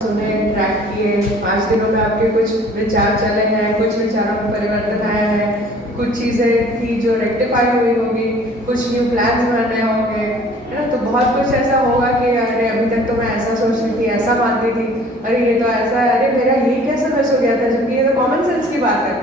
सुने, ट्रैक किए, 5 दिनों में आपके कुछ विचार चले हैं, कुछ विचारों में परिवर्तन आया है, कुछ चीज़ें थी जो रेक्टिफाई हुई होगी, कुछ न्यू प्लान्स बने होंगे, है ना। तो बहुत कुछ ऐसा होगा कि अरे अभी तक तो मैं ऐसा सोच रही थी, ऐसा मानती थी, अरे ये तो ऐसा है, अरे मेरा ये कैसे मिस हो गया था, जबकि ये तो कॉमन सेंस की बात है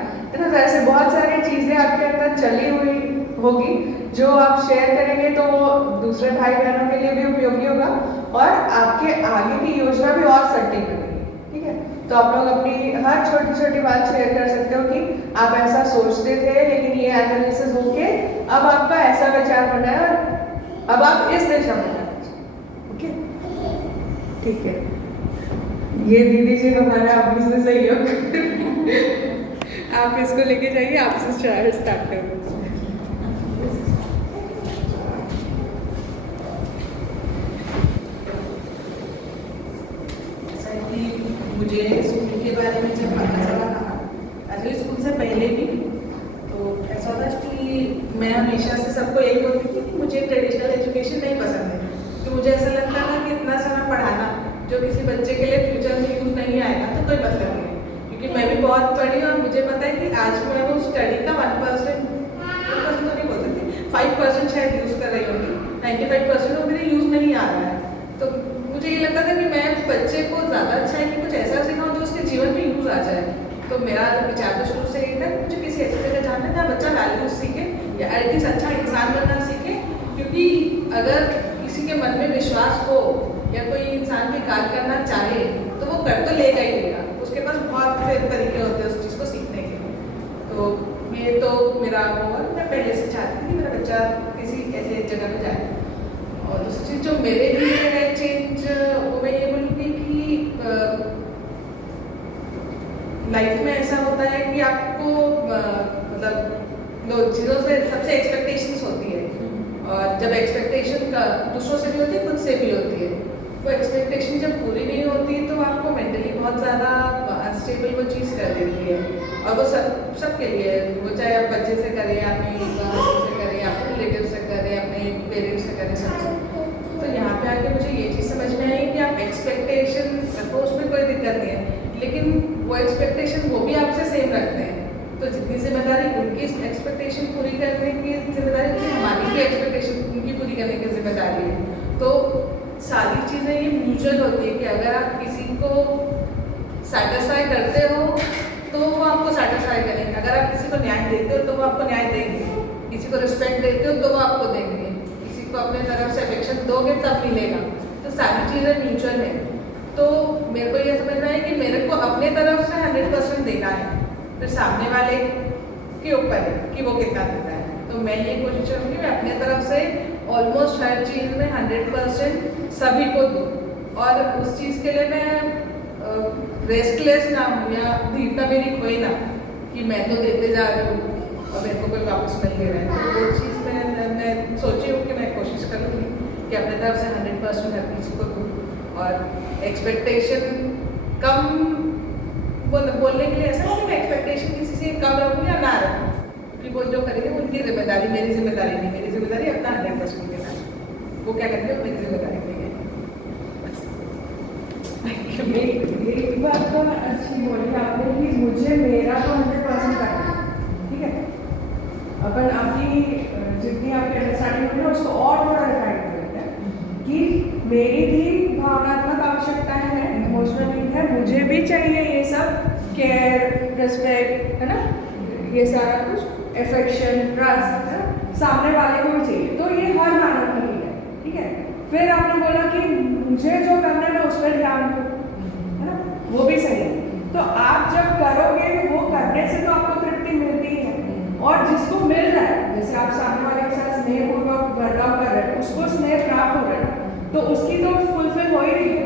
ना। तो ऐसे बहुत सारी चीज़ें आपके अंदर चली हुई होगी जो आप शेयर करेंगे तो वो दूसरे भाई बहनों के लिए भी उपयोगी होगा और आपके आगे की योजना भी और सटीक बनेगी। ठीक है, तो आप लोग अपनी हर छोटी छोटी बात शेयर कर सकते हो कि आप ऐसा सोचते थे लेकिन ये एनालिसिस होके अब आपका ऐसा विचार बना है और अब आप इस दिशा में जाना चाहिए। ओके, ठीक है, ये दीदी जी हमारा अभी से सहयोग आप इसको लेके जाइए, आपसे स्टार्ट करो। मुझे स्कूल के बारे में जब पता चला था, एक्चुअली स्कूल से पहले भी, तो ऐसा था कि मैं हमेशा से सबको यही बोलती थी कि मुझे ट्रेडिशनल एजुकेशन नहीं पसंद है। तो मुझे ऐसा लगता था कि इतना समय पढ़ाना जो किसी बच्चे के लिए फ्यूचर में यूज़ नहीं आएगा तो कोई मतलब नहीं है। क्योंकि मैं भी बहुत पढ़ी और मुझे पता है कि आज मैं वो स्टडी का 1% तो नहीं बोल सकती, 5% शायद यूज़ कर रही होगी, 95% वो मेरे यूज़ नहीं आ रहा है। तो मुझे ये लगता था कि मैं बच्चे को ज़्यादा अच्छा है कि कुछ ऐसा सिखाऊं जो उसके जीवन में यूज़ आ जाए। तो मेरा विचार तो शुरू से यही था कि मुझे किसी ऐसी जगह जाना है जहाँ बच्चा वैल्यूज सीखे या एटलीस्ट अच्छा इंसान बनना सीखे। क्योंकि अगर किसी के मन में विश्वास हो या कोई इंसान की कार्य करना चाहे तो वो कर तो लेगा ही लेगा, उसके पास बहुत से तरीके होते हैं उस चीज़ को सीखने के। तो ये तो मेरा वो, मैं पहले से चाहती थी कि मेरा बच्चा किसी ऐसे जगह पर जाए। और दूसरी चीज़ जो मेरे लिए है चेंज, वो मैं ये बोलूँगी कि लाइफ में ऐसा होता है कि आपको मतलब दो चीज़ों से सबसे एक्सपेक्टेशंस होती है, और जब एक्सपेक्टेशन का दूसरों से भी होती है खुद से भी होती है, वो एक्सपेक्टेशन जब पूरी नहीं होती तो आपको मेंटली बहुत ज़्यादा अनस्टेबल वो चीज़ कर देती है। और वो सबके लिए, वो चाहे आप बच्चे से करें, अपने से करें, अपने रिलेटिव से करें, अपने पेरेंट्स से करें, सबसे। तो यहाँ पे आके मुझे ये चीज़ समझ में आई कि आप एक्सपेक्टेशन रखो, उसमें कोई दिक्कत नहीं है, लेकिन वो एक्सपेक्टेशन वो भी आपसे सेम रखते हैं। तो जितनी जिम्मेदारी उनकी एक्सपेक्टेशन पूरी करने की जिम्मेदारी उतनी हमारी भी एक्सपेक्टेशन उनकी पूरी करने की जिम्मेदारी है। तो सारी चीज़ें ये म्यूचुअल होती है कि अगर आप किसी को सेटिस्फाई करते हो तो वो आपको सेटिस्फाई करेंगे, अगर आप किसी को न्याय देते हो तो वो आपको न्याय देंगे, किसी को रिस्पेक्ट देते हो तो वो आपको देंगे, किसी को अपने तरफ से अफेक्शन दोगे तब मिलेगा। तो सारी चीज़ें म्यूचुअल है। तो मेरे को ये समझना है कि मेरे को अपने तरफ से 100% देना है, फिर सामने वाले के ऊपर है कि वो कितना देता है। तो मैं ये कोशिश करूँगी मैं अपने तरफ से ऑलमोस्ट हर चीज़ में 100% सभी को दूँ, और उस चीज़ के लिए मैं रेस्टलेस ना हूँ या धीरता मेरी खोए ना कि मैं तो देते जा रही हूँ और मेरे को कोई वापस मिल नहीं रहा है। तो वो चीज़ मैं सोची हूँ कि मैं कोशिश करूँगी कि अपने तरफ से 100% हर किसी को दूँ, और एक्सपेक्टेशन कम बोलने के लिए ऐसा नहीं कि मैं एक्सपेक्टेशन किसी से कम रखूँ या ना रखूँ, क्योंकि वो जो करेंगे उनकी जिम्मेदारी, मेरी जिम्मेदारी नहीं। मेरी जिम्मेदारी अपना 100% देना है, वो क्या करेंगे मेरी जिम्मेदारी नहीं है। एक बात तो अच्छी बोली आपने कि मुझे मेरा तो 100% करना है। ठीक है, अपन आपकी जितनी आपकी अंडरस्टैंडिंग होगी ना उसको और थोड़ा रिफाइन कर लेते हैं कि मेरी भी भावनात्मक आवश्यकताएं हैं, इमोशनल नीड है, मुझे भी चाहिए ये सब, केयर, रिस्पेक्ट, है ना, ये सारा कुछ, एफेक्शन, ट्रस्ट, है ना, सामने वाले को भी चाहिए। तो ये हर मानव की नीड है। ठीक है, फिर आपने बोला कि मुझे जो करना है मैं उस पर ध्यान दूँ, है ना, वो भी सही है। तो आप जब करोगे वो करने से तो आपको तृप्ति मिलती है, और जिसको मिल रहा है, जैसे आप सामने वाले के साथ स्नेहपूर्वक बर्ताव कर रहे हैं, उसको स्नेह प्राप्त हो रहा है, तो उसकी तो फुलफिल हो ही रही है।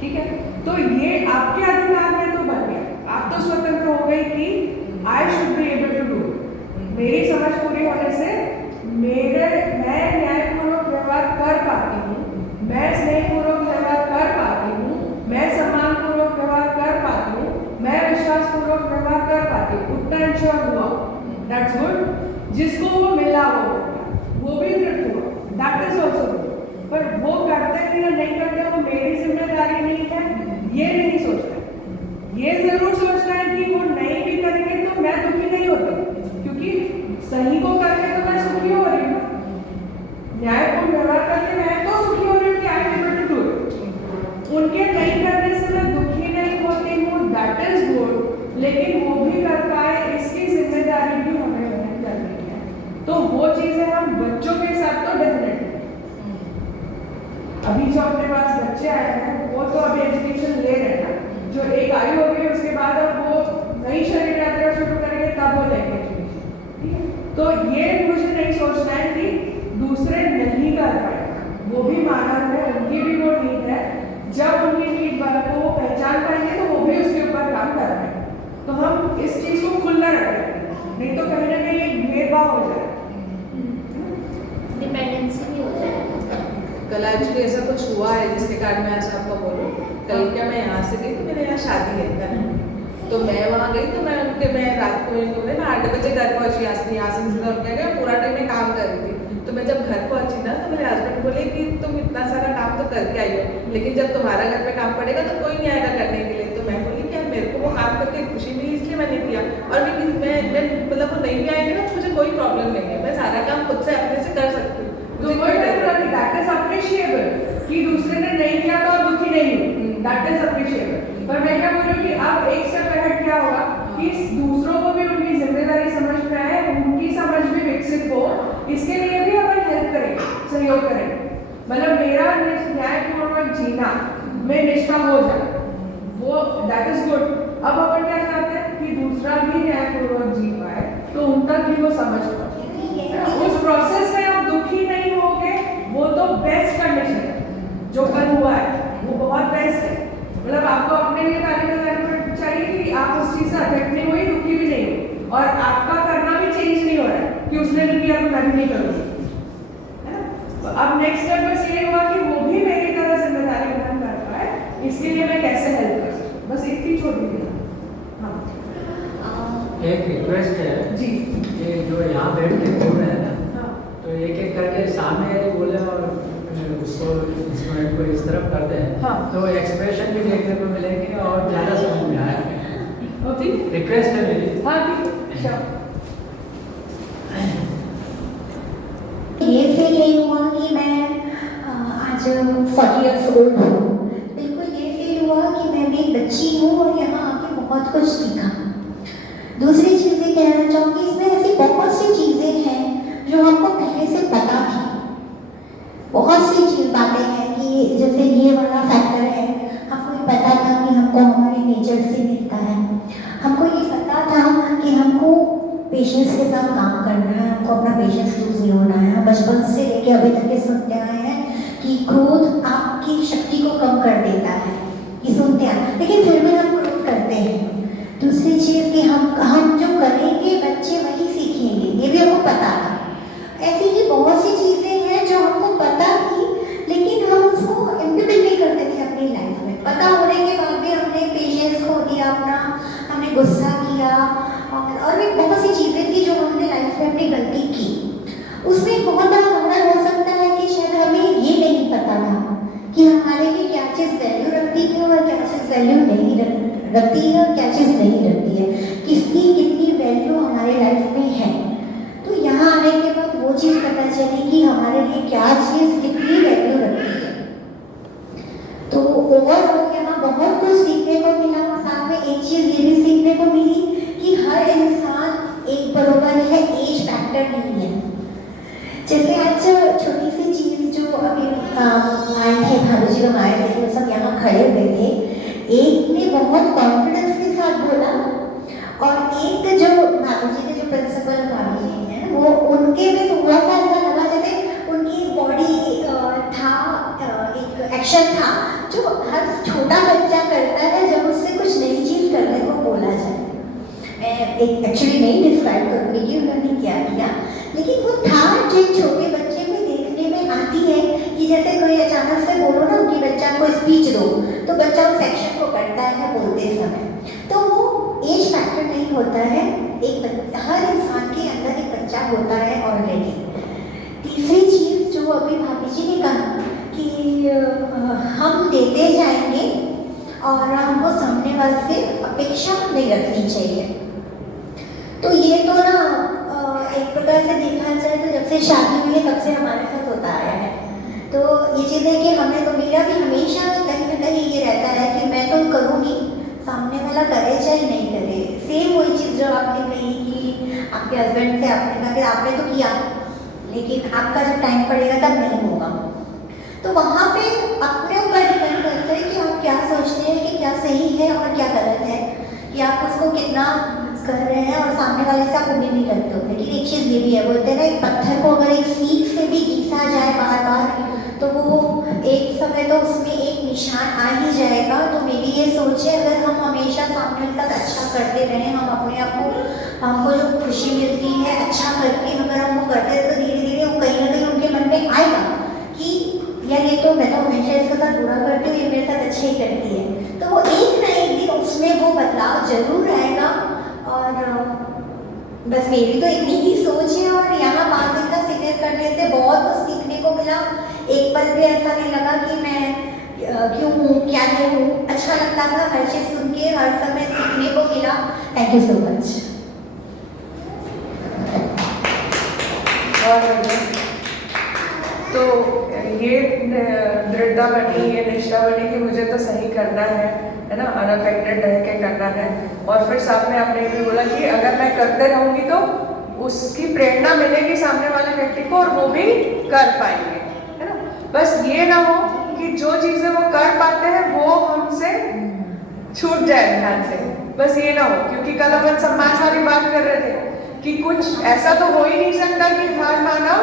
ठीक है, तो ये आपके अधिकार में तो बन गया, आप तो स्वतंत्र हो गई कि I should be able to do. मेरी समझ पूरी होने से मैं न्यायपूर्वक व्यवहार कर पाती हूँ, मैं स्नेहपूर्वक व्यवहार कर पाती हूँ, मैं सम्मानपूर्वक व्यवहार कर पाती हूँ, मैं विश्वासपूर्वक व्यवहार कर पाती हूँ। उतना इंश्योर हुआ, दैट्स गुड। जिसको वो मिला वो भी तृप्त हुआ, दैट इज ऑल्सो गुड। पर वो करते हैं या नहीं करते वो मेरी जिम्मेदारी नहीं है, ये नहीं सोचना है। ये जरूर सोचना है कि वो नहीं भी करेंगे तो मैं दुखी नहीं होती, क्योंकि सही को करके तो मैं सुखी हो रही हूँ, न्यायपूर्ण व्यवहार करके मैं तो सुखी हो रही हूँ कि I am able to do it. उनके नहीं करने से मैं दुखी नहीं होती हूँ, दैट इज गुड, लेकिन वो भी कर पाए इसकी जिम्मेदारी भी हमें उन्हें करनी है। तो वो चीजें हम बच्चों के साथ तो डेफिनेटली, अभी जो अपने पास बच्चे आए हैं वो तो अभी एजुकेशन ले रहे हैं, जो एक आयु हो गई उसके बाद अब वो नई शरीर यात्रा शुरू करेंगे तब वो लेंगे एजुकेशन, ठीक है। तो ये मुझे नहीं सोचना है कि दूसरे नहीं कर पाएंगे, वो भी मानव है, उनकी भी वो नीड है। जब उनकी नीड को वो पहचान पाएंगे तो वो भी उसके ऊपर काम कर रहे हैं। तो हम इस चीज को खुला रखें, नहीं तो कहीं ना कहीं एक भेदभाव हो जाए, डिपेंडेंसी भी हो जाएगा। कल एक्चुअली ऐसा कुछ हुआ है जिसके कारण मैं आज आपको बोलूँ। कल क्या मैं यहाँ से गई तो मेरे यहाँ शादी है ना, तो मैं वहाँ गई तो मैं रात को मैं 8 बजे घर पहुँची, यहाँ से क्या गया पूरा टाइम मैं काम कर रही थी। तो मैं जब घर पहुँची ना तो मेरे हस्बैंड बोले कि तुम इतना सारा काम तो करके आई हो, लेकिन जब तुम्हारा घर पे काम पड़ेगा तो कोई नहीं आएगा करने के लिए। तो मैं बोली कि यार मेरे को वो काम करके खुशी मिली इसलिए मैंने किया, और मैं मतलब वो नहीं भी आएंगे ना तो मुझे कोई प्रॉब्लम नहीं है, मैं सारा काम खुद से अपने से कर सकती हूँ। तो दैट इज अप्रिशिएबल कि दूसरे ने नहीं किया तो आप दुखी नहीं हो, दैट इज अप्रिशिएबल। पर मैं क्या बोल रही हूँ कि अब एक स्टेप अहेड क्या होगा कि दूसरों को भी उनकी जिम्मेदारी समझ में आए, उनकी समझ भी विकसित हो, इसके लिए भी अपन हेल्प करेंगे, सहयोग करेंगे। मतलब मेरा न्यायपूर्वक जीना में निष्ठा हो जाए, वो दैट इज गुड। अब अपन क्या चाहते हैं कि दूसरा भी न्यायपूर्वक जी पाए, तो उन तक भी वो समझ पाए। उस प्रोसेस में आप दुखी नहीं होगे, वो तो बेस्ट कंडीशन है। जो कल हुआ है वो बहुत बेस्ट है, मतलब आपको अपने लिए तारीफ करना चाहिए कि आप उस चीज से अफेक्ट नहीं हुई, दुखी भी नहीं हुई, और आपका करना भी चेंज नहीं हो रहा है कि उसने नहीं किया तो मैं भी नहीं करूँगी, है ना। तो अब नेक्स्ट स्टेप बस ये हुआ कि वो भी मेरी तरह जिम्मेदारी ग्रहण कर पाए, इसके लिए मैं कैसे हेल्प कर सकती हूँ, बस इतनी छोटी थी। हाँ एक रिक्वेस्ट है जी, कि जो यहाँ बैठ के बोल रहे हैं ना, हाँ तो एक एक करके सामने यदि बोले और उसको इंस्ट्रूमेंट को इस तरफ करते हैं, हाँ। तो एक्सप्रेशन भी देखने को मिलेंगे और ज़्यादा समझ में आएगा। ठीक, रिक्वेस्ट है मेरी। हाँ ठीक, श्योर। ये फील नहीं हुआ कि मैं आज 40 इयर्स ओल्ड हूँ, बिल्कुल ये फील हुआ कि मैं भी एक बच्ची हूँ और यहाँ आके बहुत कुछ सीखा। दूसरी चीज़ ये कहना चाहूँगी, इसमें ऐसी बहुत सी चीज़ें हैं जो हमको पहले से पता थी। बहुत सी चीज़ बातें हैं कि जैसे ये वाला फैक्टर है, हमको ये पता था कि हमको हमारे नेचर से मिलता है, हमको ये पता था कि हमको पेशेंस के साथ काम करना है, हमको अपना पेशेंस लूज नहीं होना है। बचपन से लेके अभी तक ये सुनते आए हैं कि क्रोध आपकी शक्ति को कम कर देता है, ये सुनते हैं, लेकिन फिर भी हम क्रोध करते हैं। दूसरी चीज़ कि हम जो करेंगे बच्चे वही सीखेंगे, ये भी हमको पता था। ऐसी ही बहुत सी चीज़ें हैं जो हमको पता थी, लेकिन हम उसको इम्प्लीमेंट नहीं करते थे अपनी लाइफ में। पता होने के बाद भी हमने पेशेंस खो दिया अपना, हमने गुस्सा किया, और भी बहुत सी चीज़ें थी जो हमने लाइफ में अपनी गलती की। उसमें बहुत बड़ा कारण हो सकता है कि शायद हमें ये नहीं पता था कि हमारे लिए क्या चीज़ वैल्यू रखती है और क्या चीज़ वैल्यू नहीं रखती है, और क्या चीज़ नहीं रखती है, किसकी कितनी वैल्यू हमारे लाइफ में है। तो यहाँ आने के बाद वो चीज़ पता चली कि हमारे लिए क्या चीज़ कितनी वैल्यू रखती है। तो ओवरऑल यहाँ बहुत कुछ सीखने को मिला। साथ में एक चीज़ ये भी सीखने को मिली कि हर इंसान एक बराबर है, एज फैक्टर नहीं है। जैसे आज छोटी सी चीज़ जो अभी आए थे, भाभी जी लोग आए थे, वो सब यहाँ खड़े हुए थे, एक ने बहुत कॉन्फिडेंस के साथ बोला, और एक जो भाभी जी के जो प्रिंसिपल भाभी जी हैं, वो उनके में थोड़ा सा ऐसा लगा जैसे उनकी बॉडी था, एक एक्शन था जो हर छोटा बच्चा करता है जब उससे कुछ नई चीज़ करने को बोला जाए। मैं एक एक्चुअली नहीं डिस्क्राइब करूँगी कि उन्होंने क्या किया, लेकिन वो था जो एक छोटे बच्चे में देखने में आती है कि जैसे कोई अचानक से बोलो ना कि बच्चा को स्पीच दो, तो बच्चा उस सेक्शन को करता है बोलते समय। तो वो एज फैक्टर नहीं होता है, हर इंसान के अंदर एक बच्चा होता है ऑलरेडी। तीसरी चीज़ जो अभी भाभी जी ने कहा कि हम और हमको सामने वाले से अपेक्षा नहीं रखनी चाहिए। तो ये तो ना एक प्रकार से देखा जाए तो जब से शादी हुई है तब से हमारे साथ होता आया है। तो ये चीज़ है कि हमें तो मेरा भी हमेशा कहीं ना कहीं ये रहता है कि मैं तो करूँगी, सामने वाला करे चाहे नहीं करे। सेम वही चीज़ जो आपने कही कि आपके हस्बैंड से आपने कहा कि आपने तो किया लेकिन आपका जब टाइम पड़ेगा तब नहीं होगा। तो वहाँ पे अपने ऊपर डिपेंड करता है कि आप क्या सोचते हैं कि क्या सही है और क्या गलत है, कि आप उसको कितना कर रहे हैं और सामने वाले से आप उम्मीद नहीं करते हो। लेकिन एक चीज़ ये भी है, बोलते हैं ना एक पत्थर को अगर एक सीख से भी घिसा जाए बार बार तो वो एक समय तो उसमें एक निशान आ ही जाएगा। तो मेरी ये सोच है अगर हम हमेशा सामने तक अच्छा करते रहें, हम अपने आप को हमको जो खुशी मिलती है अच्छा करके अगर हम वो करते हैं तो धीरे धीरे वो कहीं ना कहीं उनके मन में आएगा कि यार ये तो मैं तो हमेशा इसके साथ बुरा करती हूँ, ये मेरे साथ अच्छा ही करती है। तो वो एक ना एक दिन उसमें वो बदलाव जरूर आएगा। और बस मेरी तो इतनी ही सोच है। और यहाँ 5 दिन का सीनियर करने से बहुत कुछ सीखने को मिला। एक पल भी ऐसा नहीं लगा कि मैं क्यों हूँ क्या नहीं हूँ, अच्छा लगता था हर चीज़ सुन के, हर समय सीखने को मिला। Thank you so much. तो ये दृढ़ता बनी, ये निष्ठा बनी कि मुझे तो सही करना है ना, अनअफेक्टेड रह के करना है। और फिर सामने आपने ये भी बोला कि अगर मैं करते रहूँगी तो उसकी प्रेरणा मिलेगी सामने वाले व्यक्ति को और वो भी कर पाएंगे, है ना। बस ये ना हो कि जो चीज़ें वो कर पाते हैं वो हमसे छूट जाए ध्यान से, बस ये ना हो। क्योंकि कल अपन सम्मान वाली बात कर रहे थे कि कुछ ऐसा तो हो ही नहीं सकता कि हर मानव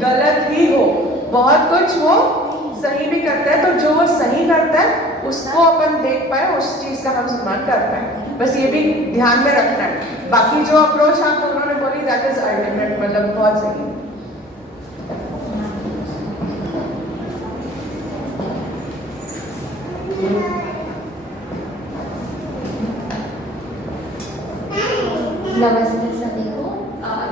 गलत ही हो, बहुत कुछ वो सही भी करता है। तो जो वो सही करता है उसको अपन देख पाए, उस चीज़ का हम सम्मान कर पाए, बस ये भी ध्यान में रखना है। बाकी जो अप्रोच आप उन्होंने बोली दैट इज अल्टीमेट, मतलब बहुत सही। नमस्ते सभी को।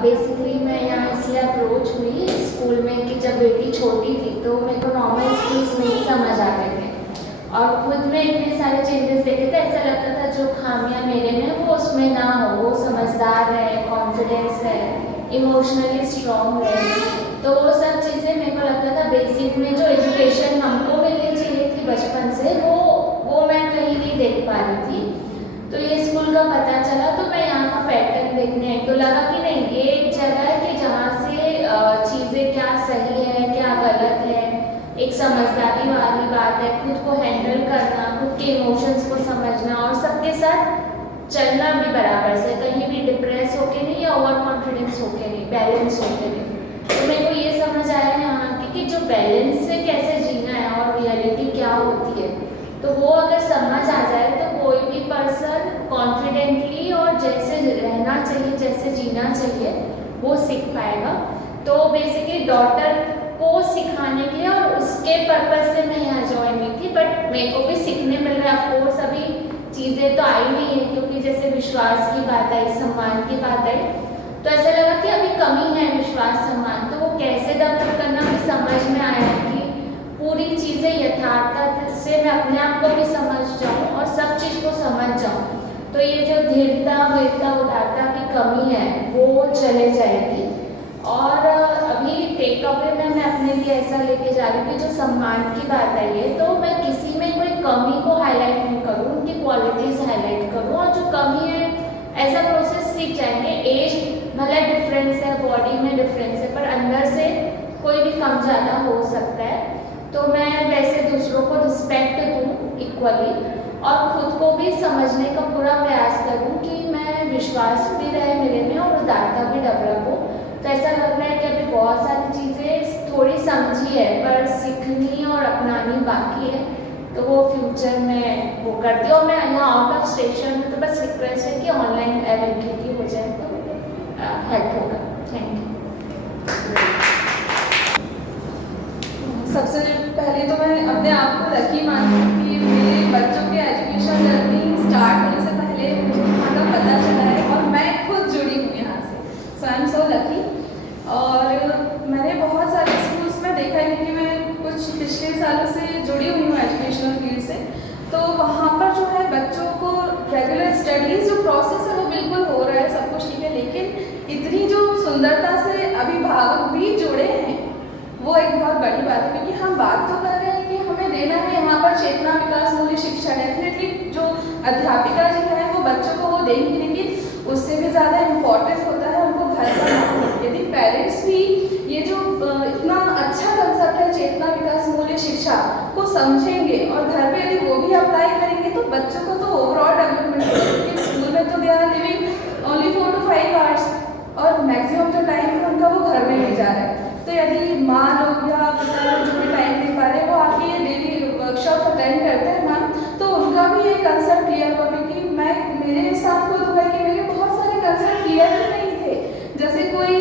बेसिकली मैं यहाँ इसलिए अप्रोच हुई स्कूल में कि जब बेटी छोटी थी तो मेरे को नॉर्मल स्किल्स नहीं समझ आते थे और खुद में इतने सारे चेंजेस देखे थे। ऐसा लगता था जो खामियां मेरे में वो उसमें ना हो, वो समझदार है, कॉन्फिडेंस है, इमोशनली स्ट्रॉन्ग है। तो वो सब चीज़ें मेरे को लगता था बेसिक में जो एजुकेशन हमको मिलनी चाहिए थी बचपन से वो मैं कहीं नहीं देख पा रही थी। तो ये स्कूल का पता चला तो मैं यहाँ का पैटर्न देखने तो लगा कि नहीं, ये एक जगह है कि जहाँ से चीज़ें क्या सही है क्या गलत है, एक समझदारी वाली बात है, खुद को हैंडल करना, खुद के इमोशंस को समझना और सबके साथ चलना भी बराबर से, कहीं भी डिप्रेस होके नहीं या ओवर कॉन्फिडेंस होके नहीं, बैलेंस होके नहीं। तो मेरे को ये समझ आया यहाँ कि जो बैलेंस से कैसे जीना है और रियलिटी क्या होती है, तो वो अगर समझ आ जाए तो कोई भी पर्सन कॉन्फिडेंटली और जैसे रहना चाहिए, जैसे जीना चाहिए वो सीख पाएगा। तो बेसिकली डॉटर को सिखाने के लिए और उसके पर्पस से मैं यहाँ ज्वाइन हुई थी, बट मेरे को भी सीखने मिल रहा है। ऑफकोर्स अभी चीज़ें तो आई नहीं है क्योंकि जैसे विश्वास की बात आई, सम्मान की बात आई, तो ऐसा लगा कि अभी कमी है विश्वास सम्मान, तो वो कैसे डेवलप करना भी समझ में आया कि पूरी चीज़ें यथार्थ से मैं अपने आप को भी समझ जाऊँ और सब चीज़ को समझ जाऊँ। तो ये जो धीरता वीरता उदारता की कमी है वो चले जाएगी। और अभी टेक अवे में मैं अपने लिए ऐसा लेके जा रही हूँ कि जो सम्मान की बात आई है तो मैं किसी में कोई कमी को हाईलाइट नहीं करूँ, उनकी क्वालिटीज़ हाईलाइट करूँ और जो कमी है ऐसा प्रोसेस सीख जाएंगे। एज भले डिफरेंस है, बॉडी में डिफरेंस है, पर अंदर से कोई भी कम ज़्यादा हो सकता है। तो मैं वैसे दूसरों को रिस्पेक्ट दूँ इक्वली और खुद को भी समझने का पूरा प्रयास करूँ कि मैं विश्वास भी रहे मेरे में और उदारता भी डेवलप हो। तो ऐसा लग रहा है कि अभी बहुत सारी चीज़ें थोड़ी समझी है पर सीखनी और अपनानी बाकी है, तो वो फ्यूचर में वो करती हूँ। मैं यहाँ आउट ऑफ स्टेशन हूँ तो बस रिक्वेस्ट है कि ऑनलाइन अवेलेबिलिटी हो जाए तो हेल्प होगा। Thank you. सबसे पहले तो मैं अपने आप को लकी मानती हूँ कि मेरे बच्चों की एजुकेशन जर्नी स्टार्ट होने से पहले मुझे वहाँ का पता चला है और मैं खुद जुड़ी हूँ यहाँ से। सो आई एम सो लकी। और मैंने बहुत सारे स्कूल्स में देखा है क्योंकि मैं कुछ पिछले सालों से जुड़ी हुई हूँ एजुकेशनल फील्ड से, तो वहाँ पर इतनी जो सुंदरता से अभिभावक भी जुड़े हैं, वो एक बहुत बड़ी बात है। क्योंकि हम बात तो कर रहे हैं कि हमें देना है यहाँ पर चेतना विकास मूल्य शिक्षा, डेफिनेटली जो अध्यापिका जी है वो बच्चों को वो देंगी, लेकिन उससे भी ज़्यादा इम्पोर्टेंट होता है उनको घर का माहौल। यदि पेरेंट्स भी ये जो इतना अच्छा कंसेप्ट है चेतना विकास मूल्य शिक्षा को समझेंगे और घर पे यदि वो भी अप्लाई करेंगे तो बच्चों को तो ओवरऑल डेवलपमेंट होगा। क्योंकि स्कूल में तो they are living only 4 to 5 hours और मैक्सिमम जो टाइम है उनका वो घर में नहीं जा रहा है। तो यदि माँ लोग या पिता लोग जो भी टाइम दे पा रहे हैं वो आके ये डेली वर्कशॉप अटेंड करते हैं मैम, तो उनका भी ये कंसेप्ट क्लियर हुआ। क्योंकि मेरे साथ खुद हुआ कि मेरे बहुत सारे कंसेप्ट क्लियर ही नहीं थे। जैसे कोई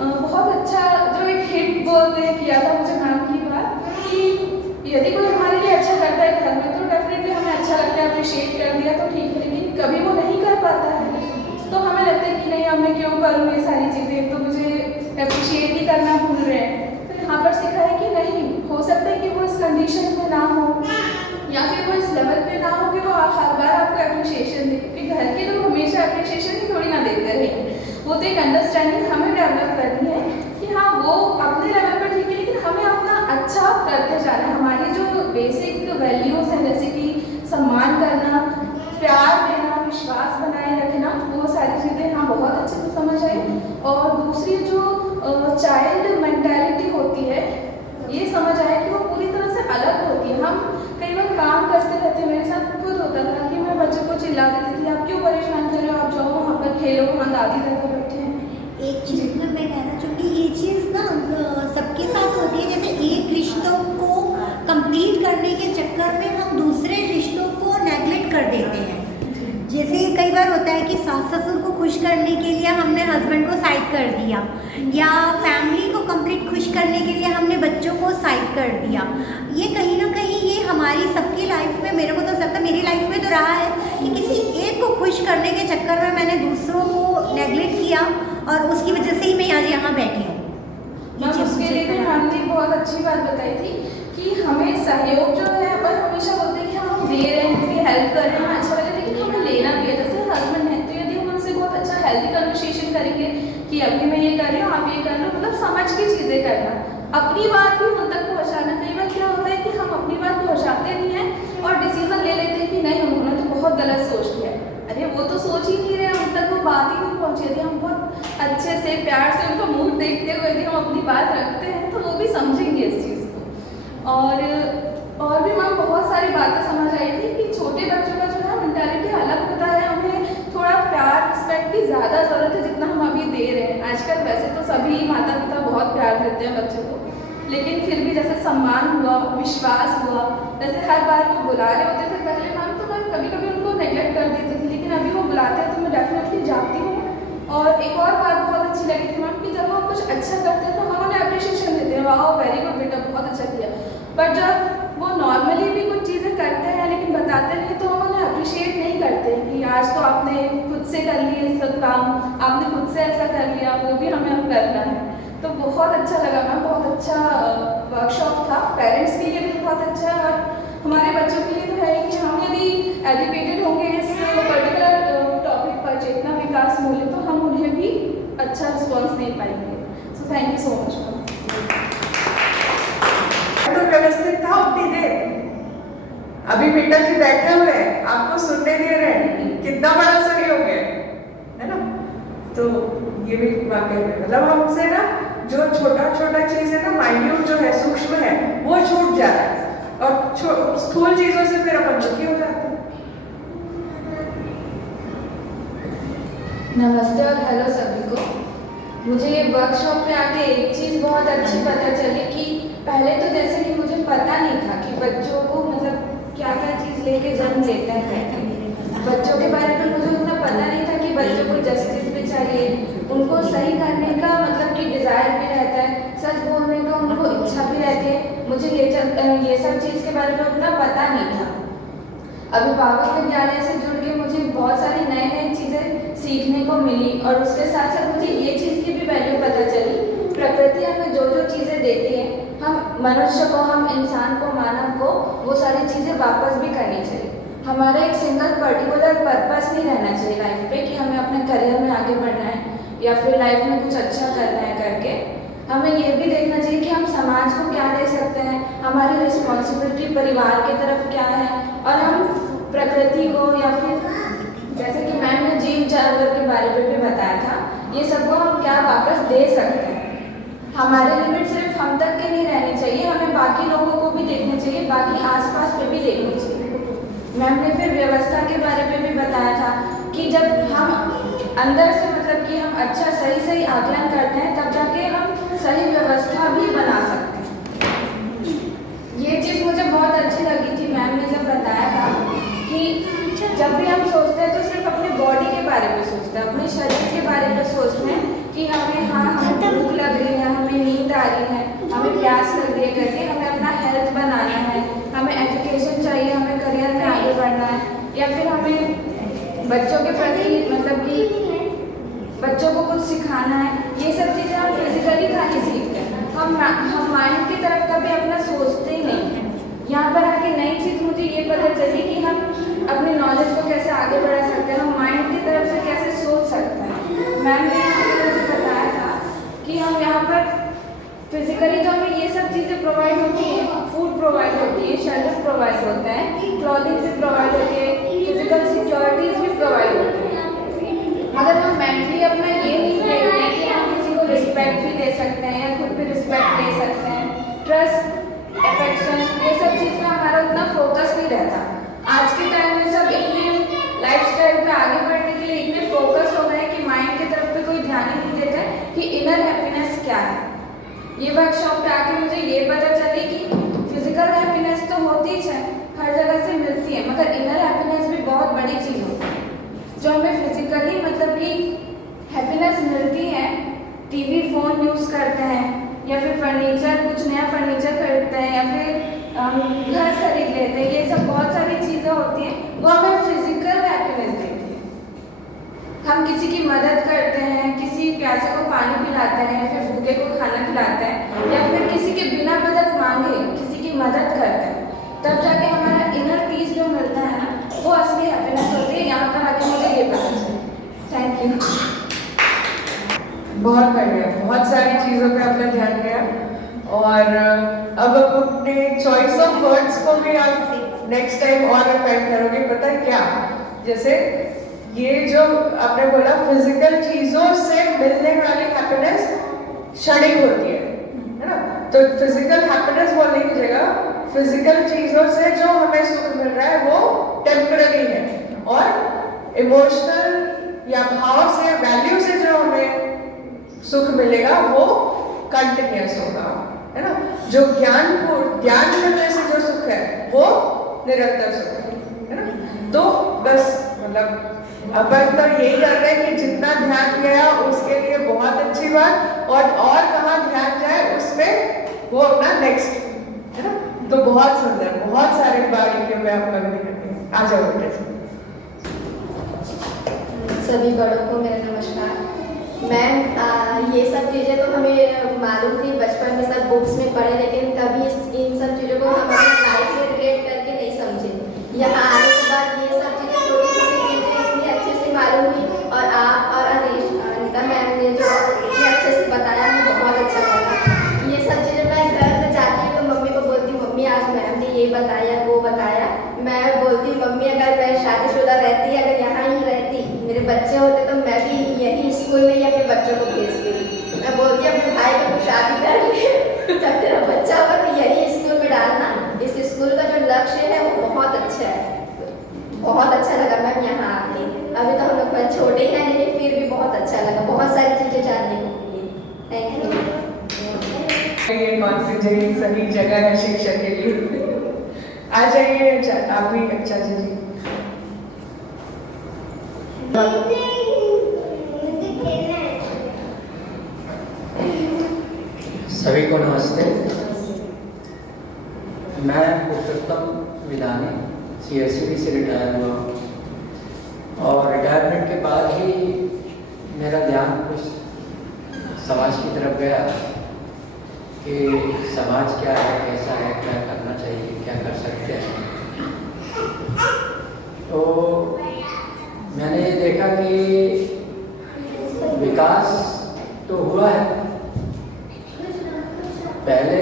बहुत अच्छा जो एक हिट बोलते किया था मुझे मैम की बात कि यदि कोई हमारे लिए अच्छा करता है घर में तो डेफिनेटली हमें अच्छा लगता है, अप्रिशिएट कर दिया तो ठीक है, लेकिन कभी वो नहीं कर पाता है तो हमें लगता है कि नहीं अब मैं क्यों करूँ ये सारी चीज़ें, तो मुझे अप्रिशिएट ही करना भूल रहे हैं। तो यहाँ पर सीखा है कि नहीं, हो सकता है कि वो इस कंडीशन में ना हो या फिर वो इस लेवल पे ना हो कि वो हर बार आपको अप्रिशिएशन दे, क्योंकि घर के लोग हमेशा अप्रिशिएशन ही थोड़ी ना देते रहेंगे। वो तो एक अंडरस्टैंडिंग हमें डेवलप करनी है कि हाँ वो अपने लेवल पर ठीक है, लेकिन हमें अपना अच्छा करते जाना है। हमारी जो बेसिक वैल्यूज़ हैं जैसे कि सम्मान करना, प्यार देना, विश्वास बनाए रखना, वो सारी चीज़ें हाँ बहुत अच्छे से समझ आई। और दूसरी जो चाइल्ड मेंटालिटी होती है ये समझ आया कि वो पूरी तरह से अलग होती है। हम कई बार काम करते रहते हैं, मेरे साथ खुद होता था कि मैं बच्चों को चिल्ला देती थी आप क्यों परेशान कर रहे हो, आप जाओ वहाँ पर खेलो, वहाँ दादी दादा बैठे हैं। एक चीज़ में मैं कहना चाहूँगी, ये चीज़ ना सबके साथ होती है। जैसे एक रिश्तों को कंप्लीट करने के चक्कर में हम दूसरे रिश्तों को नेगलेक्ट कर देते हैं। जैसे कई बार होता है कि सास ससुर को खुश करने के लिए हमने हस्बैंड को साइड कर दिया, या फैमिली को कंप्लीट खुश करने के लिए हमने बच्चों को साइड कर दिया। ये कहीं ना कहीं ये हमारी सबकी लाइफ में, मेरे को तो लगता है मेरी लाइफ में तो रहा है कि किसी एक को खुश करने के चक्कर में मैंने दूसरों को नेगलेक्ट किया और उसकी वजह से ही मैं आज यहाँ बैठी हूँ। मैम उसके लिए भी हमने बहुत अच्छी बात बताई थी कि हमें सहयोग जो है अपन हमेशा बोलते हैं कि हम दे रहे हैं, उनकी हेल्प कर रहे हैं, अच्छा लगे, लेकिन हमें लेना भी है। जैसे हस्बैंड है तो यदि हम उनसे बहुत अच्छा हेल्दी कन्वर्सेशन करेंगे कि अभी मैं ये कर रही हूँ आप ये कर लो, मतलब समझ के चीज़ें करना, अपनी बात भी उन तक पहुँचाना। कई बार क्या होता है कि हम अपनी बात पहुँचाते नहीं हैं और डिसीजन ले लेते हैं कि नहीं उन्होंने तो बहुत गलत सोच लिया। अरे वो तो सोच ही नहीं रहे, उन तक वो बात ही नहीं पहुँची थी। हम बहुत अच्छे से प्यार से उनका मूड देखते हुए यदि हम अपनी बात रखते हैं तो वो भी समझेंगे इस चीज़ को। और भी मैम बहुत सारी बातें समझ आई थी कि छोटे बच्चों का जो है मेंटालिटी अलग होता है, उन्हें थोड़ा प्यार रिस्पेक्ट की ज़्यादा ज़रूरत है जितना हम अभी दे रहे हैं। आजकल वैसे तो सभी माता पिता बहुत प्यार देते हैं बच्चों को, लेकिन फिर भी जैसे सम्मान हुआ, विश्वास हुआ, जैसे हर बार वो बुला रहे होते थे पहले मैम तो मैं कभी कभी उनको नेगलेक्ट कर देती थी, लेकिन अभी वो बुलाते हैं तो मैं डेफिनेटली जाती हूँ। और एक और बात बहुत अच्छी लगी थी मैम कि जब हम कुछ अच्छा करते हैं तो हम उन्हें अप्रिशिएशन देते हैं, वाह वेरी गुड बेटा बहुत अच्छा किया। बट जब वो नॉर्मली भी कुछ चीज़ें करते हैं लेकिन बताते नहीं तो हम उन्हें अप्रिशिएट नहीं करते कि आज तो आपने खुद से कर लिए सब काम, आपने खुद से ऐसा कर लिया, वो भी हमें अब करना है। तो बहुत अच्छा लगा मैम, बहुत अच्छा वर्कशॉप था, पेरेंट्स के लिए भी बहुत अच्छा है और हमारे बच्चों के लिए तो है कि हम यदि एजुकेटेड होंगे इस पर्टिकुलर टॉपिक पर चेतना विकास मूल्य तो हम उन्हें भी अच्छा रिस्पॉन्स दे पाएंगे। So thank you so much ma'am. तो व्यवस्थित था उतनी देर, अभी बेटा जी बैठे हुए हैं आपको सुनने दे रहे हैं, कितना बड़ा सहयोग है ना। तो ये भी वाकई में मतलब हमसे ना जो छोटा छोटा चीज है ना, माइन्यूट जो है, सूक्ष्म है, वो छूट जा रहा है और स्थूल चीजों से फिर अपन दुखी हो जाते हैं। नमस्ते और हेलो सभी को। मुझे ये वर्कशॉप में आके एक चीज़ बहुत अच्छी पता चली कि पहले तो जैसे कि मुझे पता नहीं था कि बच्चों को मतलब क्या क्या चीज़ लेके जन्म लेते हैं। बच्चों के बारे में मुझे उतना पता नहीं था कि बच्चों को जस्टिस भी चाहिए, उनको सही करने का मतलब कि डिज़ायर भी रहता है, सच बोलने का उनको इच्छा भी रहती है। मुझे ये सब चीज़ के बारे में उतना पता नहीं था। अभिभावक विद्यालय से जुड़ के मुझे बहुत सारी नई नई चीज़ें सीखने को मिली और उसके साथ साथ मुझे ये चीज़ की भी वैल्यू पता चली, प्रकृति हमें जो जो चीज़ें देती है हम मनुष्य को, हम इंसान को, मानव को वो सारी चीज़ें वापस भी करनी चाहिए। हमारा एक सिंगल पर्टिकुलर पर्पस नहीं रहना चाहिए लाइफ पे कि हमें अपने करियर में आगे बढ़ना है। या फिर लाइफ में कुछ अच्छा करना है करके, हमें ये भी देखना चाहिए कि हम समाज को क्या दे सकते हैं, हमारी रिस्पॉन्सिबिलिटी परिवार की तरफ क्या है, और हम प्रकृति को या फिर जैसे कि मैम ने जीव जानवर के बारे में भी बताया था, ये सबको हम क्या वापस दे सकते हैं। हमारे लिमिट सिर्फ हम तक के नहीं रहनी चाहिए, हमें बाकी लोगों को भी देखना चाहिए, बाकी आसपास पे भी देखनी चाहिए। मैम ने फिर व्यवस्था के बारे में भी बताया था कि जब हम अंदर से मतलब कि हम अच्छा सही आकलन करते हैं तब जाके हम सही व्यवस्था भी बना सकते हैं। ये चीज़ मुझे बहुत अच्छी लगी थी मैम ने जब बताया था कि जब भी हम सोचते हैं तो सिर्फ अपने बॉडी के बारे में सोचते हैं, अपने शरीर के बारे में सोचते हैं कि हमें भूख लग रही है, हमें नींद आ रही है, हमें प्यास लग रही है करके हमें अपना हेल्थ बनाना है, हमें एजुकेशन चाहिए, हमें करियर में आगे बढ़ना है, या फिर हमें बच्चों के प्रति मतलब कि बच्चों को कुछ सिखाना है। ये सब चीज़ें हम फिजिकली खाली सीखते हैं, हम माइंड की तरफ कभी अपना सोचते ही नहीं हैं। यहाँ पर आके नई चीज़ मुझे ये पता चली कि हम अपने नॉलेज को कैसे आगे बढ़ा सकते हैं, हम माइंड की तरफ से कैसे सोच सकते हैं। मैम ने यहाँ पर मुझे बताया था कि हम यहाँ पर फिजिकली तो हमें ये सब चीज़ें प्रोवाइड होती हैं, फूड प्रोवाइड होती है, शेल्टर प्रोवाइड होता है, क्लॉथिंग भी प्रोवाइड होती है, फिजिकल सिक्योरिटीज़ भी प्रोवाइड होती है। अगर हम मेंटली अपना ये नहीं देखते हैं कि हम किसी को रिस्पेक्ट भी दे सकते हैं या खुद भी रिस्पेक्ट दे सकते हैं, ट्रस्ट, अफेक्शन, ये सब चीज़ में हमारा उतना फोकस नहीं रहता। आज के टाइम में सब इतने लाइफस्टाइल पे आगे बढ़ने के लिए इतने फोकस हो गए कि माइंड की तरफ पे कोई ध्यान ही नहीं देता है कि इनर हैप्पीनेस क्या है। ये वर्कशॉप पे आके मुझे ये पता चली कि फिजिकल हैप्पीनेस तो होती ही है, हर जगह से मिलती है, मगर इनर हैप्पीनेस भी बहुत बड़ी चीज़ होती है। जो हमें फिजिकली मतलब कि हैप्पीनेस मिलती है, टीवी फ़ोन यूज़ करते हैं या फिर फर्नीचर, कुछ नया फर्नीचर खरीदते हैं या फिर घर खरीद लेते हैं, ये सब बहुत सारी चीज़ें होती हैं, वो हमें फिजिकल हैप्पीनेस देती है। हम किसी की मदद करते हैं, किसी प्यासे को पानी पिलाते हैं, फिर भूखे को खाना खिलाते हैं, या फिर किसी के बिना मदद मांगे किसी की मदद करते हैं, तब जाके हमारा इनर पीस जो मिलता है ना, वो असली हैप्पीनेस होती है। यहाँ पर आके मुझे ये पता चला। Thank you. बहुत बढ़िया, बहुत सारी चीज़ों पे आपने ध्यान दिया, और अब अपने चॉइस ऑफ वर्ड्स को भी आप नेक्स्ट टाइम और रिफाइन करोगे। पता है क्या, जैसे ये जो आपने बोला फिजिकल चीज़ों से मिलने वाली हैप्पीनेस क्षणिक होती है ना, तो फिजिकल हैप्पीनेस बोलने की जगह फिजिकल चीज़ों से जो हमें सुख मिल रहा है वो टेम्पररी है, और इमोशनल या भाव से, वैल्यू से जो हमें सुख मिलेगा वो कंटिन्यूस होगा, है ना। जो ज्ञान मिलने से जो सुख है वो निरंतर सुख है ना। तो बस मतलब अपन तो यही कर रहे हैं कि जितना ध्यान गया उसके लिए बहुत अच्छी बात, और कहाँ ध्यान जाए उसमें वो अपना नेक्स्ट, है ना। तो बहुत सुंदर, बहुत सारे बारीकियों में आप लोग दिखाते हैं। आ जाओ बेटे। सभी बड़ों को मेरा नमस्कार। मैम, ये सब चीज़ें तो हमें मालूम थी बचपन में, सब बुक्स में पढ़े, लेकिन कभी इन सब चीज़ों को हमारे लाइफ में रिलेट करके नहीं समझे। यहाँ आने के बाद ये सब चीज़ें, छोटी छोटी चीज़ें इतनी अच्छे से मालूम हुई, और आप और अनीता मैम ने जो इतने अच्छे से बताया, मुझे बहुत अच्छा लगा। ये सब चीज़ें मैं घर में जाती हूँ तो मम्मी को बोलती, मम्मी आज मैम ने ये बताया वो बताया। मैं बोलती, मम्मी अगर मैं शादीशुदा रहती, अगर यहाँ ही रहती, मेरे बच्चे होते, तो मैं भी यही स्कूल में ही अपने बच्चों को भेजती। मैं बोलती अपने भाई को शादी कर ले, जब तेरा बच्चा होगा तो यही स्कूल में डालना। इस स्कूल का जो लक्ष्य है वो बहुत अच्छा है। बहुत अच्छा लगा मैम यहाँ आके। अभी तो हम लोग छोटे हैं लेकिन फिर भी बहुत अच्छा लगा, बहुत सारी चीज़ें जानने को मिली। Thank you. ये कौन सी सही जगह है शिक्षा के लिए। आ जाइए आप भी चाची जी। सभी को नमस्ते। मैं पुरुषोत्तम विधानी CSCB से रिटायर हुआ, और रिटायरमेंट के बाद ही मेरा ध्यान कुछ समाज की तरफ गया कि समाज क्या है, कैसा है, क्या करना चाहिए, क्या कर सकते हैं। तो मैंने ये देखा कि विकास तो हुआ है। पहले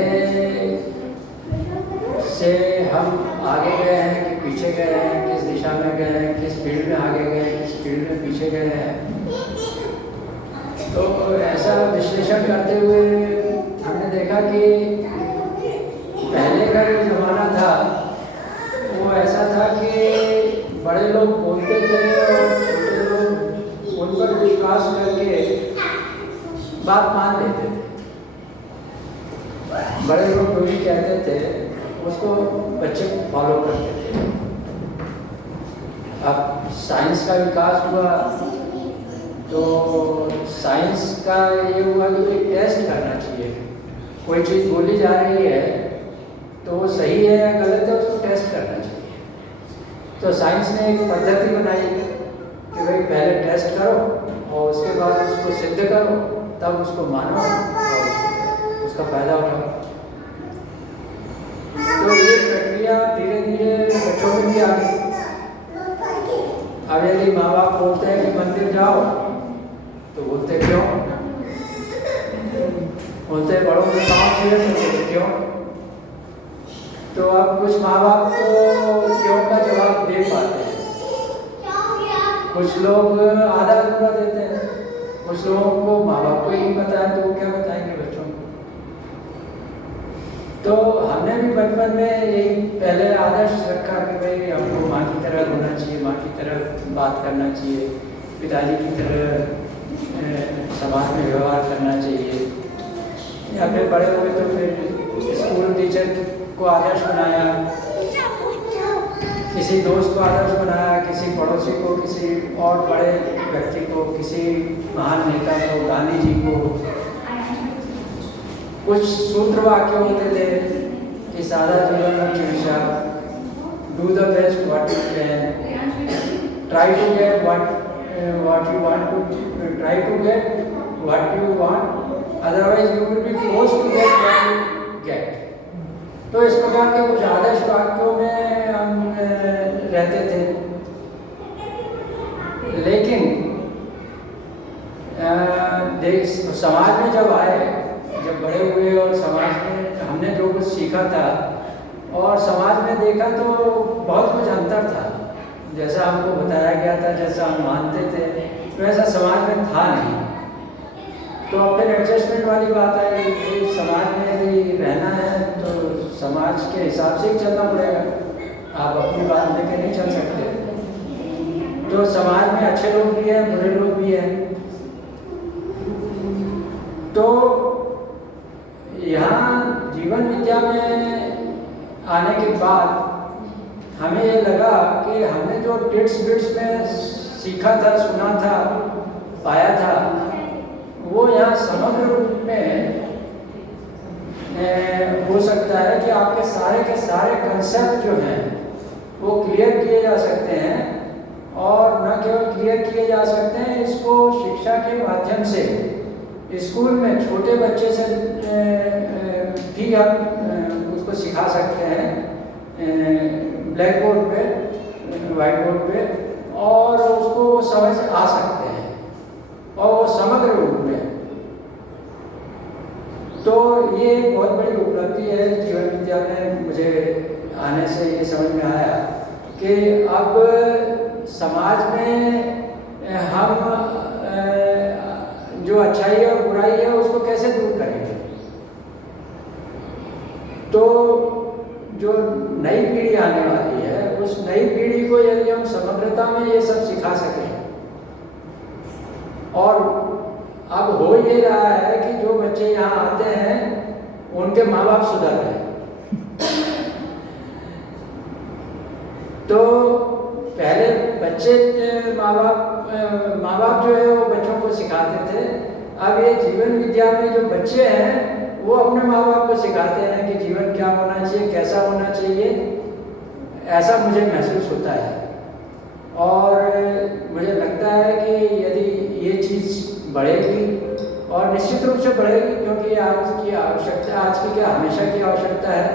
से हम आगे गए हैं कि पीछे गए हैं, किस दिशा में गए हैं, किस फील्ड में आगे गए, किस फील्ड में पीछे गए हैं। तो ऐसा विश्लेषण करते हुए हमने देखा कि पहले का जो ज़माना था वो ऐसा था कि बड़े लोग बोलते थे और छोटे लोग उन पर विश्वास करके बात मान लेते थे। बड़े लोग जो भी कहते थे उसको बच्चे फॉलो करते थे। अब साइंस का विकास हुआ तो साइंस का ये हुआ कि कोई टेस्ट करना चाहिए। कोई चीज़ बोली जा रही है तो वो सही है या गलत है उसको टेस्ट करना चाहिए। तो साइंस ने एक पद्धति बनाई कि भाई पहले टेस्ट करो और उसके बाद उसको सिद्ध करो, तब उसको मानो और उसका फायदा उठाओ। तो ये प्रक्रिया धीरे धीरे बच्चों में भी आ गई। अब यदि माँ बाप बोलते हैं कि मंदिर जाओ तो बोलते क्यों, बोलते बड़ों को काम चाहिए तो बोलते क्यों। तो अब कुछ माँ बाप तो क्यों का जवाब दे पाते हैं, कुछ लोग आधा अधूरा देते हैं, कुछ लोगों को माँ बाप को ही नहीं पता है तो वो क्या बताएंगे बच्चों को। तो हमने भी बचपन में यही पहले आदर्श रखा कि भाई हमको माँ की तरह होना चाहिए, माँ की तरह बात करना चाहिए, पिताजी की तरह समाज में व्यवहार करना चाहिए। या फिर बड़े हुए तो फिर स्कूल टीचर को आदर्श बनाया, किसी दोस्त को आदर्श बनाया, किसी पड़ोसी को, किसी और बड़े व्यक्ति को, किसी महान नेता को, गांधी जी को। कुछ सूत्र वाक्य होते थे कि सादा जीवन की दिशा, do the best what you can, try to get what you want to, try to get what you want, otherwise you will be forced to get what you get. तो इस प्रकार के कुछ आदर्श वाक्यों में हम रहते थे। लेकिन समाज में जब आए, जब बड़े हुए और समाज में हमने जो कुछ सीखा था और समाज में देखा तो बहुत कुछ अंतर था। जैसा हमको बताया गया था, जैसा हम मानते थे वैसा समाज में था नहीं। तो फिर एडजस्टमेंट वाली बात है कि समाज में यदि रहना है तो समाज के हिसाब से ही चलना पड़ेगा, आप अपनी बात लेके नहीं चल सकते। तो समाज में अच्छे लोग भी हैं, बुरे लोग भी हैं। तो यहाँ जीवन विद्या में आने के बाद हमें ये लगा कि हमने जो टिट्स बिट्स में सीखा था, सुना था, पाया था, वो यहाँ समग्र रूप में हो सकता है कि आपके सारे के सारे कंसेप्ट जो हैं वो क्लियर किए जा सकते हैं। और न केवल क्लियर किए जा सकते हैं, इसको शिक्षा के माध्यम से स्कूल में छोटे बच्चे से भी हम उसको सिखा सकते हैं ब्लैक बोर्ड पे, वाइट बोर्ड पे, और उसको समझ आ सकते हैं और वो समग्र रूप में। तो ये एक बहुत बड़ी उपलब्धि है जीवन विद्या में। मुझे आने से ये समझ में आया कि अब समाज में हम जो अच्छाई और बुराई है उसको कैसे दूर करेंगे। तो जो नई पीढ़ी आने वाली है, उस नई पीढ़ी को यदि हम समग्रता में ये सब सिखा सकें, और अब हो ये रहा है कि जो बच्चे यहाँ आते हैं उनके माँ बाप सुधर रहे हैं। तो पहले बच्चे माँ बाप जो है वो बच्चों को सिखाते थे। अब ये जीवन विद्या में जो बच्चे हैं वो अपने माँ बाप को सिखाते हैं कि जीवन क्या होना चाहिए, कैसा होना चाहिए। ऐसा मुझे महसूस होता है और मुझे लगता है कि यदि ये चीज़ बढ़ेगी, और निश्चित रूप से बढ़ेगी, क्योंकि आज की आवश्यकता, आज की क्या हमेशा की आवश्यकता है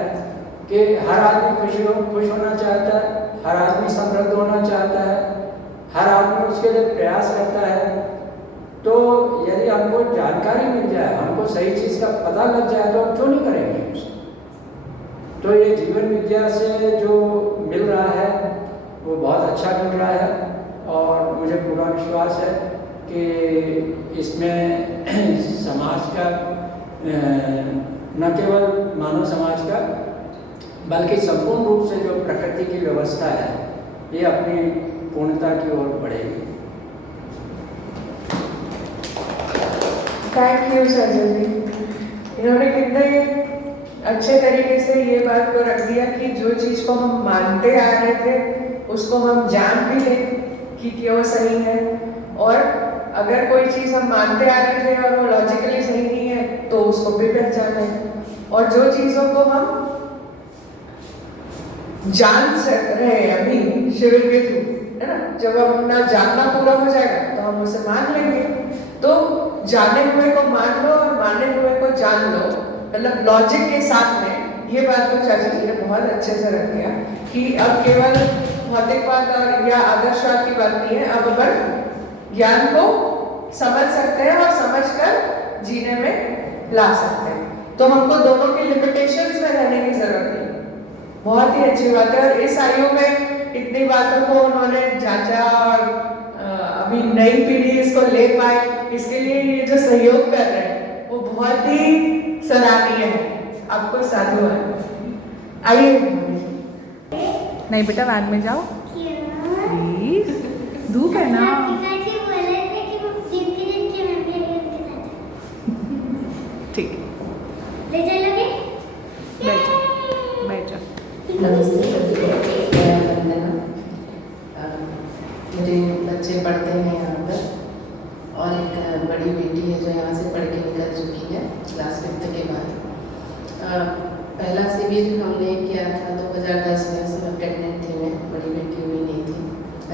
कि हर आदमी खुश होना चाहता है, हर आदमी समृद्ध होना चाहता है, हर आदमी उसके लिए प्रयास करता है। तो यदि हमको जानकारी मिल जाए, हमको सही चीज़ का पता लग जाए तो हम क्यों नहीं करेंगे। तो ये जीवन विद्या से जो मिल रहा है वो बहुत अच्छा मिल रहा है और मुझे पूरा विश्वास है कि इसमें समाज का न केवल मानव समाज का बल्कि संपूर्ण रूप से जो प्रकृति की व्यवस्था है ये अपनी पूर्णता की ओर बढ़ेगी। थैंक यू सर्जन जी, इन्होंने कितने अच्छे तरीके से ये बात को रख दिया कि जो चीज़ को हम मानते आ रहे थे उसको हम जान भी लें कि क्यों सही है, और अगर कोई चीज़ हम मानते आ रहे थे और वो लॉजिकली सही नहीं है तो उसको भी पहचानें, और जो चीज़ों को हम जान रहे हैं अभी शिविर के थ्रू, है ना, जब हम अपना जानना पूरा हो जाएगा तो हम उसे मान लेंगे। तो जाने हुए को मान लो और माने हुए को जान लो, मतलब लॉजिक के साथ में। ये बात को चाचा जी ने बहुत अच्छे से रख दिया कि अब केवल भौतिकवाद और या आदर्शवाद की बात नहीं है, अब अपन ज्ञान को समझ सकते हैं और समझकर जीने में ला सकते हैं। तो हमको दोनों की लिमिटेशंस में रहने की जरूरत नहीं। बहुत ही अच्छी बात है, और इस आयु में इतनी बातों को उन्होंने जांचा और अभी नई पीढ़ी इसको ले पाए, इसके लिए ये जो सहयोग कर रहे हैं वो बहुत ही सराहनीय है। आपको साधु है। आइए। नहीं बेटा, वैन में जाओ प्लीज, धूप है ना। ठीक ले चलोगे? बैठो बैठो। नमस्ते सभी को, मेरा वंदना। मेरे बच्चे पढ़ते हैं यहाँ पर और एक बड़ी बेटी है जो यहाँ से पढ़ के निकल चुकी है क्लास 5 के बाद। पहला शिविर हमने किया था 2010 में, उस समय प्रेगनेंट थी मैं, बड़ी बेटी हुई नहीं थी,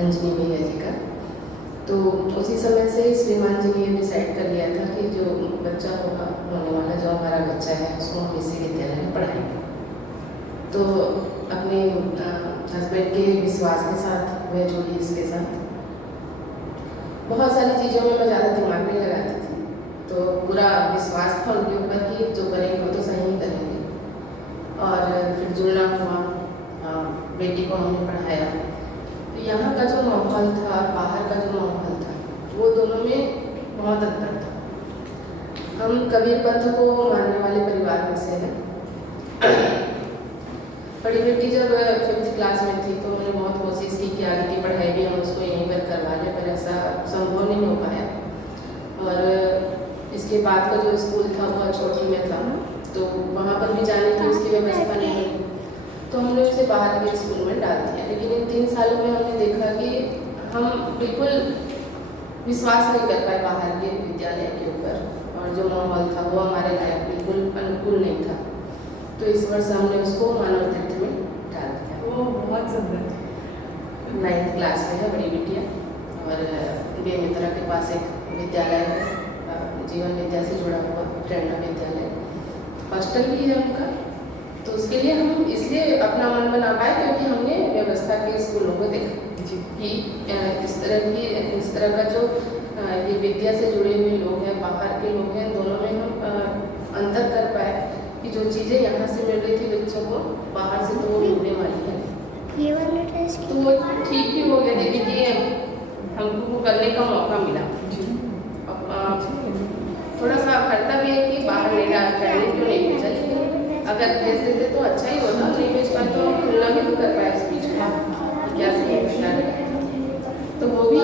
अंजनी भैया जी का। तो उसी समय से श्रीमान जी ने डिसाइड कर लिया था कि जो बच्चा होगा, होने वाला जो हमारा बच्चा है उसको हम इसी विद्यालय में पढ़ाएंगे। तो अपने हस्बैंड के विश्वास के साथ मैं जुड़ी इसके साथ। बहुत सारी चीज़ों में मैं ज़्यादा दिमाग नहीं लगाती थी, तो पूरा विश्वास था उनके ऊपर कि जो करेंगे वो तो सही ही करेंगे। और फिर जुड़ना हुआ, बेटी को हमने पढ़ाया। तो यहाँ का जो माहौल था और बाहर का जो माहौल था वो दोनों में बहुत अंतर था। हम कबीर पंथ को मानने वाले परिवार में से हैं। बड़ी बेटी जब 5th क्लास में थी तो मैंने बहुत कोशिश की कि आगे की पढ़ाई भी हम उसको यहीं पर करवा लें, पर ऐसा संभव नहीं हो पाया। और इसके बाद का जो स्कूल था वो छोटी में था, तो वहाँ पर भी जाने की उसकी व्यवस्था नहीं हुई, तो हमने उसे बाहर के स्कूल में डाल दिया। लेकिन इन 3 सालों में हमने देखा कि हम बिल्कुल विश्वास नहीं कर पाए बाहर के विद्यालय के ऊपर, और जो माहौल था वो हमारे लायक बिल्कुल अनुकूल नहीं था। तो इस वर्ष हमने उसको मानव तीर्थ में डाल दिया। वो बहुत सुंदर। 9th क्लास में है बड़ी बिटिया, और बेमित्रा के पास एक विद्यालय है, जीवन विद्या से जुड़ा हुआ प्रेरणा विद्यालय, हॉस्टल भी है उनका। तो उसके लिए हम इसलिए अपना मन बना पाए क्योंकि हमने व्यवस्था के स्कूलों को देखा कि इस तरह का जो ये विद्या से जुड़े हुए लोग हैं, बाहर के लोग हैं, दोनों में हम अंतर कर पाए कि जो चीज़ें यहाँ से मिल रही थी बच्चों को, बाहर से तो वो मिलने वाली है। तो वो ठीक भी हो गया दीदी कि हमको वो करने का मौका मिला। थोड़ा सा खटता भी है कि बाहर नहीं डाल पहले क्यों नहीं भेजा, लेकिन अगर भेज देते तो अच्छा ही होता। नहीं भेज पाए तो हम तुलना भी तो कर पाए इस बीच में क्या सही है। तो वो भी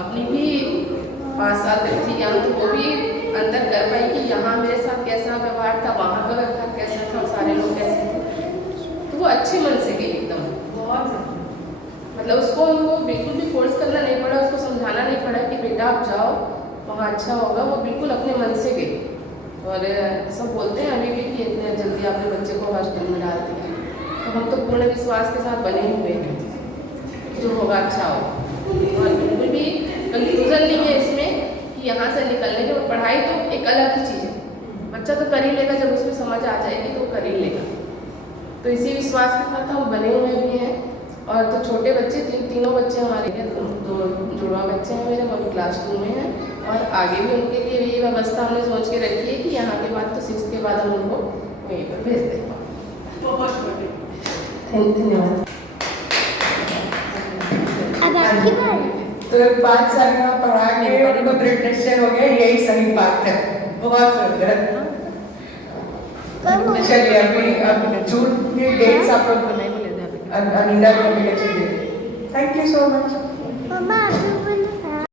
अपनी भी 5 साल तक थी यहाँ, तो वो भी अंतर कर पाई कि यहाँ मेरे साथ कैसा व्यवहार था, वहाँ का व्यवहार कैसा था, सारे लोग कैसे थे। तो वो अच्छे मन से गई एकदम, बहुत मतलब उसको उनको बिल्कुल भी फोर्स करना नहीं पड़ा, उसको समझाना नहीं पड़ा कि बेटा आप जाओ वहाँ अच्छा होगा। वो बिल्कुल अपने मन से गई। और सब बोलते हैं अभी भी कि इतने जल्दी आपने बच्चे को हॉस्टल में डाल दिया, तो हम तो पूर्ण विश्वास के साथ बने हुए हैं जो होगा अच्छा होगा। और बिल्कुल भी कंफ्यूजन नहीं है इसमें कि यहाँ से निकलने के। पढ़ाई तो एक अलग ही चीज़ है, बच्चा तो कर ही लेगा, जब उसमें समझ आ जाएगी तो कर ही लेगा। तो इसी विश्वास के साथ हम बने हुए भी हैं। और तो छोटे बच्चे तीनों बच्चे हमारे हैं, दो जुड़वा बच्चे हैं मेरे, वो क्लास 2 में हैं और आगे भी उनके लिए यही व्यवस्था हमने सोच के रखी है कि यहाँ के बाद तो 6 के बाद हम उनको वहीं पर भेज दें। बहुत बढ़िया। धन्यवाद। अब आपकी बारी। तो 5 साल का पढ़ा के उनको दृढ़ निश्चय हो गया, यही सही बात है। बहुत सुंदर। चलिए अभी जून के डेट्स आप लोग अनीता को भी चाहिए। Thank you so much. Mamma